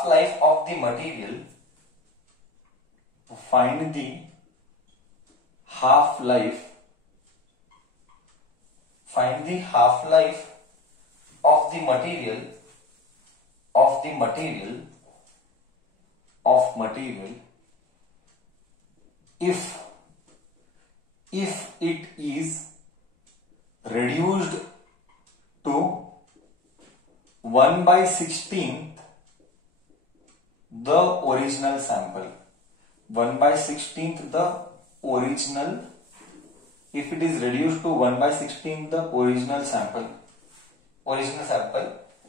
half life of the material, find the half life of the material if it is reduced to 1/16 the original sample. 1/16 the original, if it is reduced to 1/16 the original sample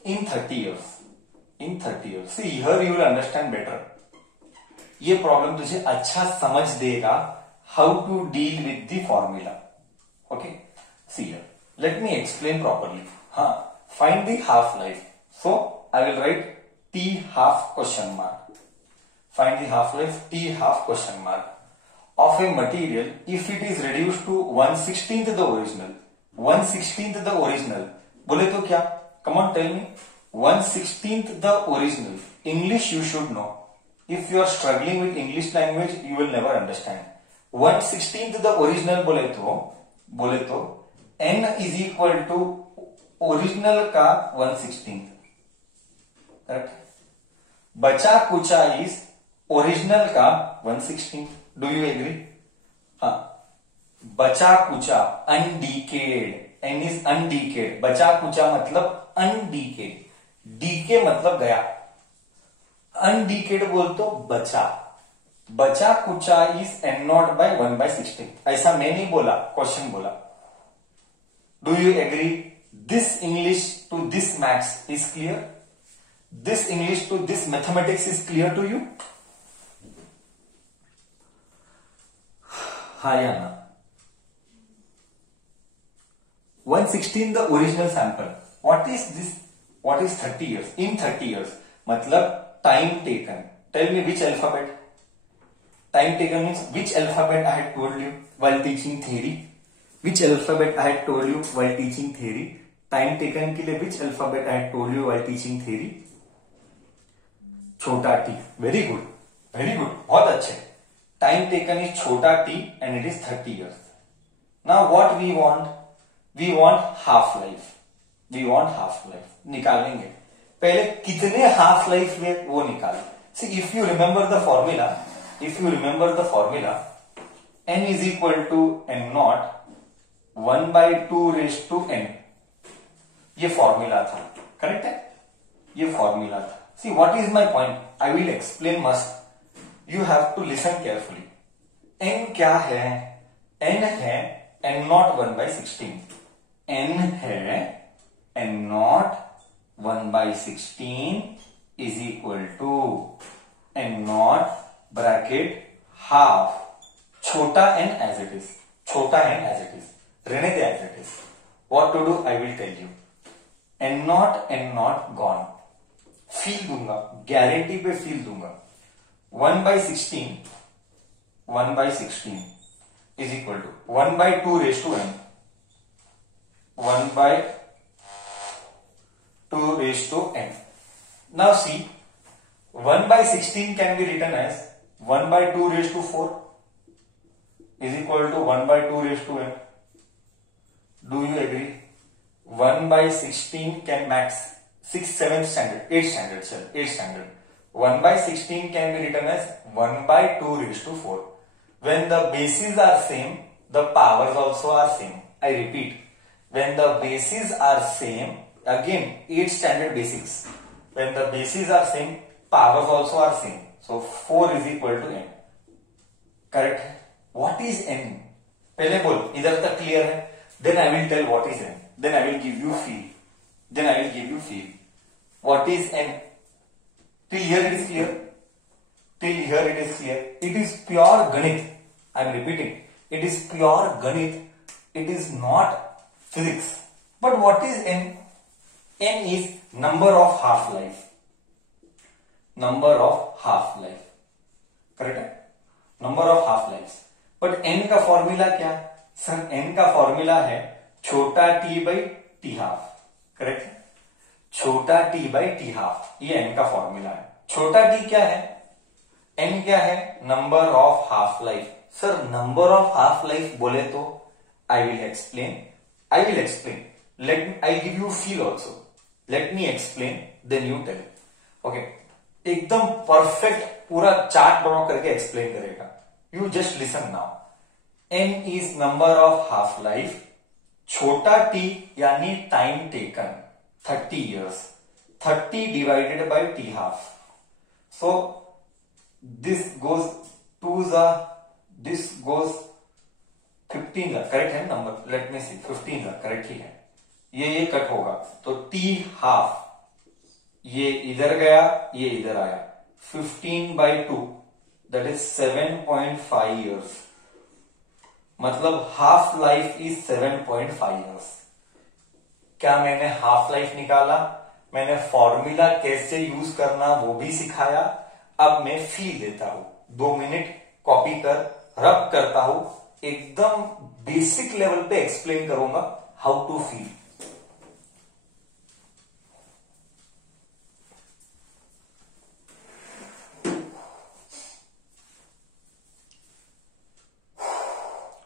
in 30 years. See, here you will understand better. ये problem तुझे अच्छा समझ देगा how to deal with the formula. Okay, see here, let me explain properly. हाँ, find the half life. So I will write T half question mark. Find the half life T half question mark of a material if it is reduced to 1/16 the original. 1/16 the original बोले तो क्या? Come on, tell me. 1/16 the original. English you should know. If you are struggling with English language, you will never understand. 1/16 the original बोले तो n is equal to original का 1/16. Correct. बचा कुचा is original का 1/16. Do you agree? हाँ, बचा कुचा undecayed, N is undecayed. बचा कुचा मतलब अनडीकेड, डीके मतलब गया, अनडीकेड बोल तो बचा. बचा कुचा इज n0 by 1/16. ऐसा मैं नहीं बोला, क्वेश्चन बोला. Do you agree? This English to this maths is clear. This English to this mathematics is clear to you? हाँ या ना? 1/16 the original sample. What is this? What is 30 years? In 30 years मतलब time taken. Tell me which alphabet? Time taken means which alphabet I had told you while teaching theory? Which alphabet I had told you while teaching theory? Time taken के लिए which alphabet I had told you while teaching theory? छोटा T. Very good, very good, बहुत अच्छे. Time taken is छोटा T and it is 30 years. Now what we want? We want half life. निकालेंगे. पहले कितने half life में वो निकालें. See, if you remember the formula, n is equal to n0 1/2 ये फॉर्मूला था. करेक्ट है? ये फॉर्मूला था. See, what is my point? I will explain must. You have to listen carefully. n क्या है? n है n0 1/16. n है n0 1/16 is equal to n0 bracket half. छोटा n as it is. रहने दे as it is. What to do? I will tell you. n0 gone. Feel दूंगा, guarantee पे feel दूंगा. 1/16 is equal to 1/2 1/2 now see, 1/16 can be written as 1/2 is equal to 1/2 do you agree? 1/16 can max 6th, 7th standard, 8th standard. 1/16 can be written as 1/2 When the bases are same, the powers also are same. I repeat, when the bases are same, again 8th standard basics. When the bases are same, powers also are same. So 4 is equal to n. Correct? What is n? पहले बोल, इधर तक clear है? Then I will tell what is n. Then I will give you feel. What is n? Till here it is clear. It is pure Ganit. I am repeating. It is pure Ganit. It is not physics. But what is n? N is number of half-life. Correct है? Number of half-lives. But n का formula क्या? Sir, n का formula है छोटा t/t half. Correct है? छोटा t/t half, ये n का फॉर्मूला है. छोटा टी क्या है? एन क्या है? Number of half life. Sir number of half life बोले तो I will explain let I give you feel also, let me explain then you tell. Okay, एकदम परफेक्ट पूरा चार्ट ड्रॉ करके एक्सप्लेन करेगा। You just listen now. N is number of half life, छोटा T यानी time taken 30 years, 30 divided by t half. So this goes 2s are, this goes 15 correct है number, let me सी 15 correct ही है। ये cut होगा तो t half, ये इधर गया ये इधर आया, 15/2 दैट इज 7.5 years, मतलब हाफ लाइफ इज 7.5 years। क्या मैंने हाफ लाइफ निकाला? मैंने फॉर्मूला कैसे यूज करना वो भी सिखाया। अब मैं फील देता हूं, 2 मिनट कॉपी कर रब करता हूं, एकदम बेसिक लेवल पे एक्सप्लेन करूंगा हाउ टू फील।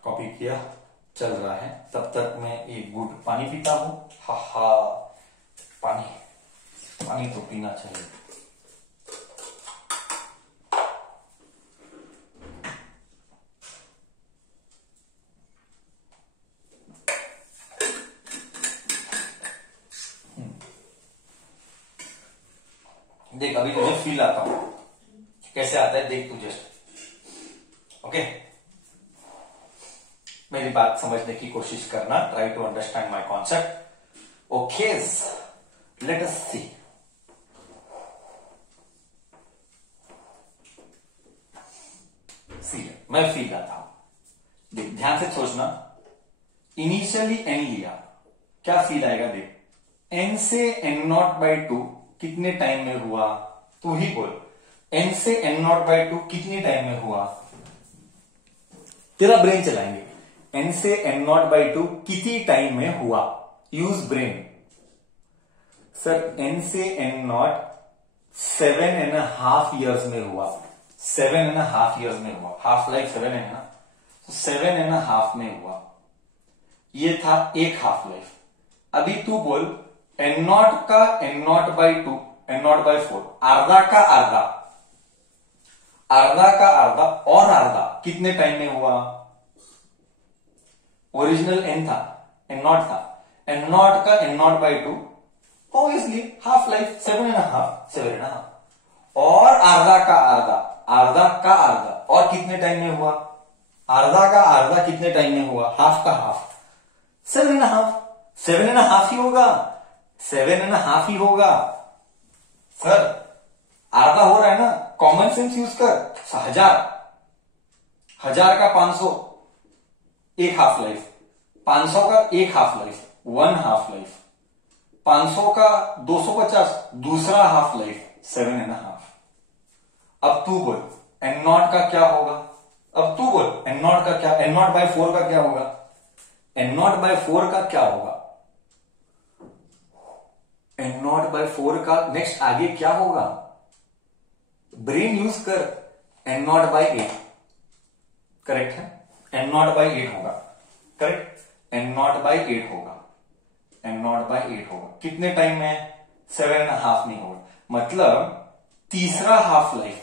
कॉपी किया, चल रहा है, तब तक मैं एक गुड पानी पीता हूं। हा पानी तो पीना चाहिए। देख अभी तुझे फील आता हूं, कैसे आता है देख तू जस्ट। ओके, मेरी बात समझने की कोशिश करना, try to understand my concept. Okay, let us see. मैं फील आता हूं, देख ध्यान से सोचना। इनिशियली एन लिया, क्या फील आएगा देख। एन से n0/2 कितने टाइम में हुआ? तू ही बोल। n से n0/2 कितने टाइम में हुआ? तेरा ब्रेन चलाएंगे। n से n0/2 कितनी टाइम में हुआ? Use brain. सर n से n0 7.5 years में हुआ। 7.5 years में हुआ, हाफ लाइफ 7 है ना, तो 7.5 में हुआ। ये था एक हाफ लाइफ। अभी तू बोल n0 का n0/2, n0/4, आधा का आधा, आधा का आधा और आधा कितने टाइम में हुआ? ओरिजिनल n था, n0 था, n0 का n0/2 ऑब्वियसली हाफ लाइफ 7.5 और आधा का आधा, आधा का आधा और कितने टाइम में हुआ? आधा का आधा कितने टाइम में हुआ? हाफ का हाफ 7.5, 7.5 ही होगा, 7.5 ही होगा। सर आधा हो रहा है ना, कॉमन सेंस यूज कर। 1000 का 500 एक हाफ लाइफ, 500 का एक हाफ लाइफ 1 हाफ लाइफ, 500 का 250 दूसरा हाफ लाइफ 7.5। अब तू बोल n0 का क्या होगा? अब तू बोल n0 का क्या, n0/4 का क्या होगा? n0/4 का क्या होगा? n0/4 का नेक्स्ट आगे क्या होगा? ब्रेन यूज कर। n0/8 करेक्ट है, n0/8 होगा, करेक्ट, n0/8 होगा, n0/8 होगा। कितने टाइम में? 7.5 नहीं होगा। मतलब तीसरा हाफ लाइफ,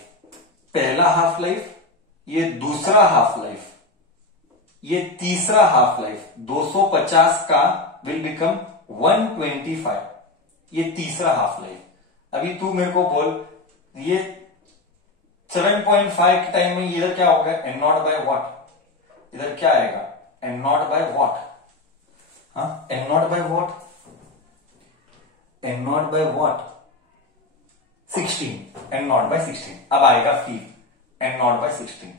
पहला हाफ लाइफ, ये दूसरा हाफ लाइफ, ये तीसरा हाफ लाइफ 250 का विल बिकम 125, ये तीसरा हाफ लाइफ। अभी तू मेरे को बोल ये 7.5 के टाइम में इधर क्या होगा? n0/what, इधर क्या आएगा? n0/what, हाँ n0/what, n0/what 16, n0/16। अब आएगा फील n0/16,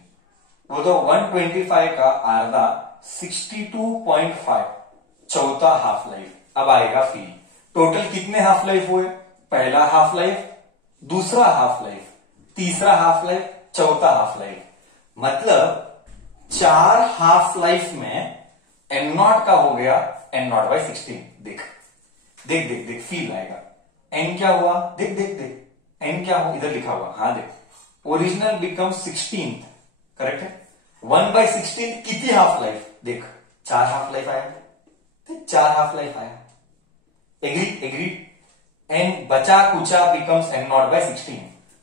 वो तो 125 का आधा 62.5 चौथा हाफ लाइफ। अब आएगा फील। टोटल कितने हाफ लाइफ हुए? पहला हाफ लाइफ, दूसरा हाफ लाइफ, तीसरा हाफ लाइफ, चौथा हाफ लाइफ। मतलब 4 हाफ लाइफ में n0 का हो गया n0/16। देख देख देख देख फील आएगा। n क्या हुआ? देख देख देख, एन क्या हो, इधर लिखा हुआ, हाँ देख, ओरिजिनल बिकम्स 16, करेक्ट है। 1/16 कितनी हाफ लाइफ, देख 4 हाफ लाइफ आया, 4 हाफ लाइफ आया, एग्री एग्री। एंड बचा कुचा बिकम्स n0/16,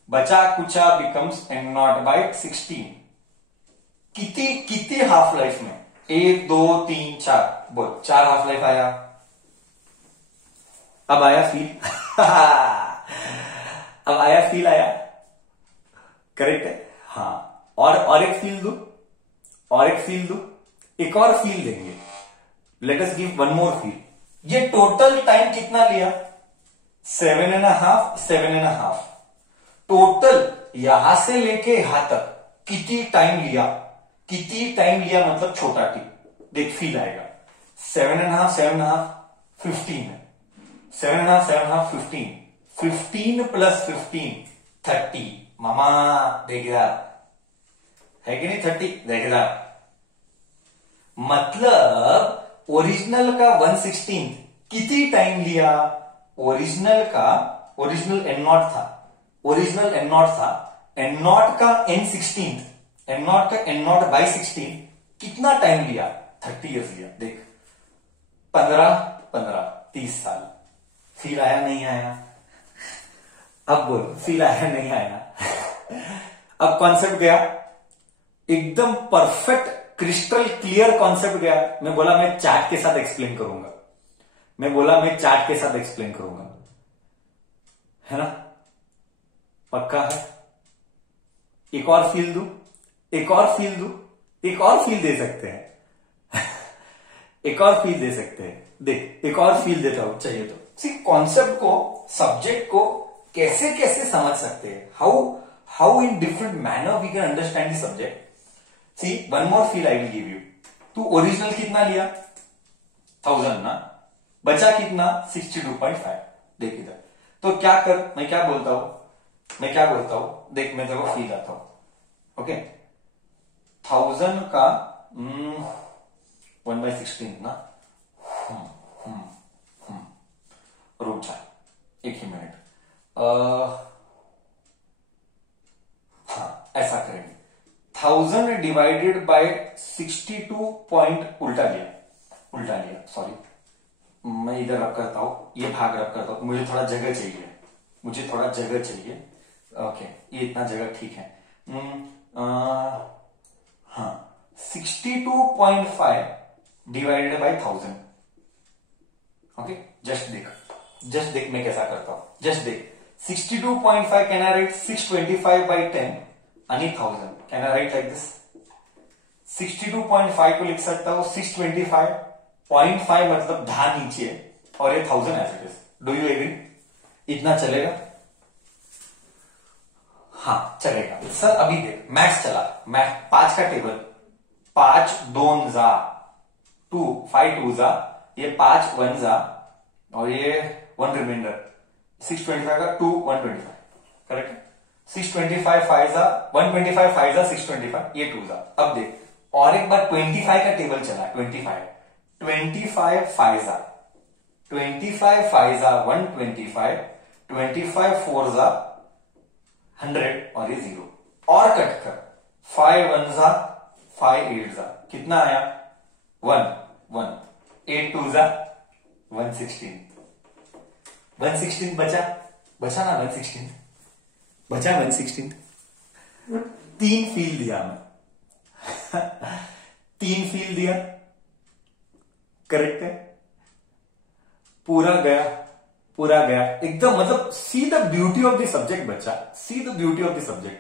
बचा कुचा बिकम्स n0/16, कितनी हाफ लाइफ में, 1 2 3 4, बोल 4 हाफ लाइफ आया। अब आया फील अब आया फील आया, करेक्ट है, हाँ। और एक फील दू, और एक फील दू, एक और फील देंगे, let us give one more feel. ये टोटल टाइम कितना लिया, 7.5 7.5, टोटल यहां से लेके यहां तक कितनी टाइम लिया, कितनी टाइम लिया मतलब छोटा टी, देख फील आएगा। 7.5 7.5 15 है, 7.5 7.5 15, 15 + 15 30, मामा देखेगा है कि नहीं, 30 देखेगा। मतलब ओरिजिनल का 1/16 कितनी टाइम लिया, ओरिजिनल n0 था, ओरिजिनल n0 था, n0 का n16, n0 का n0/16 कितना टाइम लिया, 30 ईयर्स लिया, देख 15 15 30 साल। फील आया नहीं आया, अब बोल फील आया नहीं आया अब कॉन्सेप्ट गया एकदम परफेक्ट, क्रिस्टल क्लियर कॉन्सेप्ट गया। मैं बोला मैं चार्ट के साथ एक्सप्लेन करूंगा, मैं बोला मैं चार्ट के साथ एक्सप्लेन करूंगा, है ना, पक्का है। एक और फील दू, एक और फील दू, एक और फील दे सकते हैं एक और फील दे सकते हैं, देख एक और फील देता हूं चाहिए तो। सी कॉन्सेप्ट को, सब्जेक्ट को कैसे कैसे समझ सकते हैं, how in different manner we can understand the subject. See one more feel I will give you. तू ओरिजिनल कितना लिया, 1000 ना, बचा कितना 62.5, देख इधर। तो क्या कर, मैं क्या बोलता हूं, देख मैं तेरे को फील आता हूं, ओके। 1000 का 1/16 ना, रुक जा एक ही मिनट, हाँ ऐसा करेंगे, 1000 डिवाइडेड बाय 62 पॉइंट उल्टा लिया, सॉरी मैं इधर रब करता हूं, ये भाग रब करता हूं, मुझे थोड़ा जगह चाहिए, ओके ये इतना जगह ठीक है। हाँ 62.5 डिवाइडेड बाय 1000, ओके जस्ट देख मैं कैसा करता हूं, जस्ट देख 62.5 कैन आई राइट 625/10 आणि 1000, can I right like this. 62.5 को लिख सकता हूं 625.5 मतलब 10 नीचे और ये 1000 as it is. Do you agree, इतना चलेगा? हाँ चलेगा सर। अभी देख मैथ्स चला, मैथ 5 का टेबल, 5 2 जा 2, 5 2 जा, ये 5 1 जा और ये 1 रिमाइंडर, 625 का 2 125, करेक्ट। 625 5 जा 125, 5 जा 625, ये 2 जा। अब देख और एक बार 25 का टेबल चला, 25 5 जा 25 5 जा 125, 25 4 जा 100 और ये 0 और कट कर 5 1 जा 5 8 जा, कितना आया 1 1, 8 2 जा 116, 116 बचा ना 116 बचा 116। 3 फील दिया मैं 3 फील दिया, करेक्ट है, पूरा गया एकदम, मतलब see the beauty of the subject बच्चा, see the beauty of the subject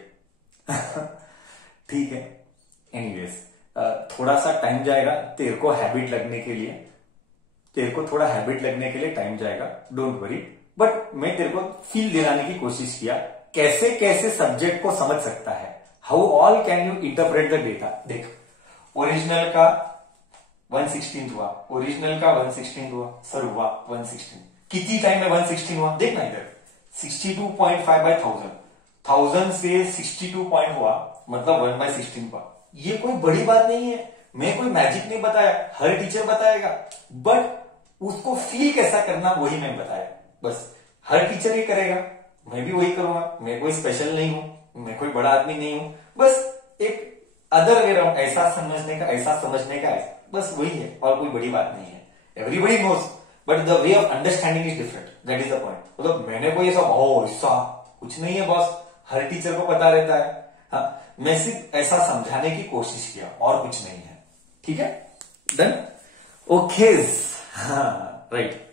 ठीक है। एनीवेज थोड़ा सा टाइम जाएगा तेरे को हैबिट लगने के लिए, थोड़ा हैबिट लगने के लिए टाइम जाएगा, डोंट वरी, बट मैं तेरे को फील दिलाने की कोशिश किया कैसे कैसे सब्जेक्ट को समझ सकता है, how all can you interpret the data. देख ओरिजिनल का 1/16 हुआ, ओरिजिनल का 1/16 हुआ, सर हुआ 1/16, कितनी टाइम में 1/16 हुआ देखना इधर, 62.5/1000, 1000 से 62 पॉइंट हुआ मतलब 1/16 हुआ। ये कोई बड़ी बात नहीं है, मैं कोई मैजिक नहीं बताया, हर टीचर बताएगा, बट उसको फील कैसा करना वही मैं बताया, बस हर टीचर ही करेगा, मैं भी वही करूंगा, मैं कोई स्पेशल नहीं हूं, मैं कोई बड़ा आदमी नहीं हूं, बस एक अदर वे ऐसा समझने का बस वही है, और कोई बड़ी बात नहीं है। Everybody knows but the way of understanding is different, that is the point. मतलब मैंने कोई ऐसा कुछ नहीं है बॉस, हर टीचर को पता रहता है। हाँ, मैं सिर्फ ऐसा समझाने की कोशिश किया और कुछ नहीं है। ठीक है, डन, ओके, हाँ राइट।